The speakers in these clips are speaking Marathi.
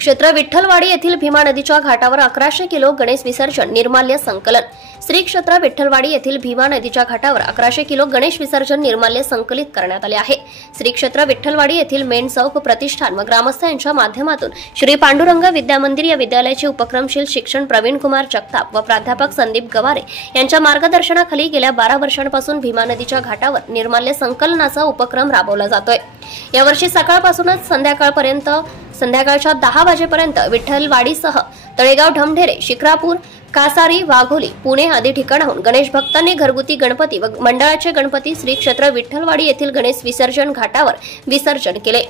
क्षेत्र विठ्ठलवाडी येथील भीमा नदीच्या घाटावर 1100 किलो गणेश विसर्जन निर्माल्य संकलन। श्री क्षेत्र विठ्ठलवाडी येथील भीमा नदीच्या घाटावर 1100 किलो गणेश विसर्जन निर्माल्य संकलित करण्यात आले आहे। श्री क्षेत्र विठ्ठलवाडी येथील मेन चौक प्रतिष्ठान व ग्रामस्थ यांच्या माध्यमातून श्री पांडुरंग विद्या मंदिर या विद्यालयाचे उपक्रमशील शिक्षण प्रवीण कुमार जगताप व प्राध्यापक संदीप गवारे यांच्या मार्गदर्शनाखाली गेल्या 12 वर्षांपासून भीमा नदीच्या घाटावर निर्माल्य संकलनाचा उपक्रम राबवला जातोय। यावर्षी सकाळपासूनच संध्याकाळच्या 10 वाजेपर्यंत विठ्ठलवाडीसह तळेगाव, ढमढेरे, शिक्रापूर, कासारी, वाघोली, पुणे आदी ठिकाणाहून गणेश भक्तांनी घरगुती गणपती व मंडळाचे गणपती श्री क्षेत्र विठ्ठलवाडी येथील गणेश विसर्जन घाटावर विसर्जन केले।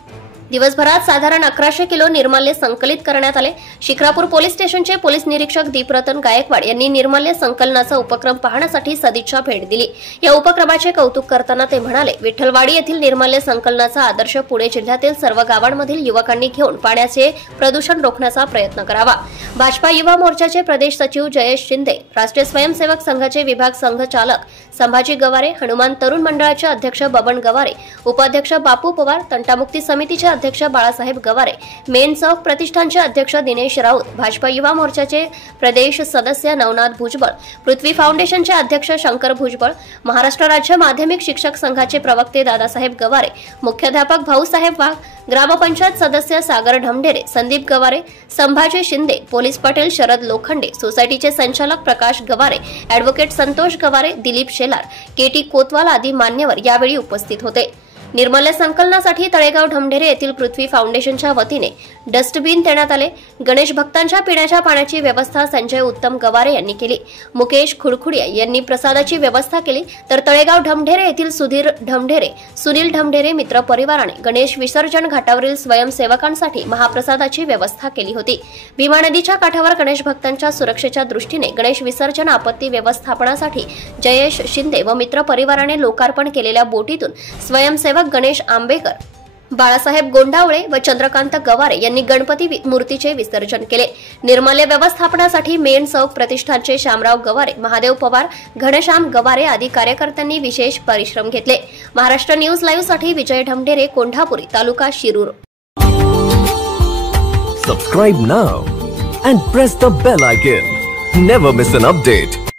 दिवसभरात साधारण 1100 किलो निर्माल्य संकलित करण्यात आले। शिक्रापूर पोलीस स्टेशनचे पोलीस निरीक्षक दीपरतन गायकवाड यांनी निर्माल्य संकलनाचा उपक्रम पाहण्यासाठी सदिच्छा भेट दिली। या उपक्रमाचे कौतुक करताना ते म्हणाले, विठ्ठलवाडी येथील निर्माल्य संकलनाचा आदर्श पुणे जिल्ह्यातील सर्व गावांमधील युवकांनी घेऊन पाण्याचे प्रदूषण रोखण्याचा प्रयत्न करावा। भाजपा युवा मोर्चाचे प्रदेश सचिव जयेश शिंदे, राष्ट्रीय स्वयंसेवक संघाचे विभाग संघचालक संभाजी गवारे, हनुमान तरुण मंडळाचे अध्यक्ष बबन गवारे, उपाध्यक्ष बापू पवार, तंटामुक्ती समितीचे अध्यक्ष बाळासाहेब गवारे, मेन चौक प्रतिष्ठानचे अध्यक्ष दिनेश राऊत, भाजपा युवा मोर्चाचे प्रदेश सदस्य नवनाथ भुजबळ, पृथ्वी फाउंडेशनचे अध्यक्ष शंकर भुजबळ, महाराष्ट्र राज्य माध्यमिक शिक्षक संघाचे प्रवक्ते दादासाहेब गवारे, मुख्याध्यापक भाऊसाहेब वाघ, ग्रामपंचायत सदस्य सागर ढमढेरे, संदीप गवारे, संभाजी शिंदे, पोलीस पटेल शरद लोखंडे, सोसायटीचे संचालक प्रकाश गवारे, ॲडव्होकेट संतोष गवारे, दिलीप शेलार, केटी कोतवाल आदी मान्यवर यावेळी उपस्थित होते। निर्माल्य संकलनासाठी तळेगाव, ढमढेरे येथील पृथ्वी फाउंडेशनच्या वतीने डस्टबिन देण्यात आले। गणेश भक्तांच्या पिण्याच्या पाण्याची व्यवस्था संजय उत्तम गवारे यांनी केली। मुकेश खुडखुडिया यांनी प्रसादाची व्यवस्था केली, तर तळेगाव, ढमढेरे येथील सुधीर ढमढेरे, सुनील ढमढेरे मित्र परिवाराने गणेश विसर्जन घाटावरील स्वयंसेवकांसाठी महाप्रसादाची व्यवस्था केली होती। भीमा नदीच्या काठावर गणेश भक्तांच्या सुरक्षेच्या दृष्टीने गणेश विसर्जन आपत्ती व्यवस्थापनासाठी जयेश शिंदे व मित्र परिवाराने लोकार्पण केलेल्या बोटीतून स्वयंसेवक गणेश आंबेकर, बाळासाहेब गोंडावळे व चंद्रकांत गवारे यांनी गणपती मूर्तीचे विसर्जन केले। निर्माल्य व्यवस्थापनासाठी मेन चौक प्रतिष्ठानचे श्यामराव गवारे, महादेव पवार, घनश्याम गवारे आदी कार्यकर्त्यांनी विशेष परिश्रम घेतले। महाराष्ट्र न्यूज लाईव्ह साठी विजय ढमढेरे, कोंढापुरी, तालुका Shirur. Subscribe now and press the bell icon. Never miss an update.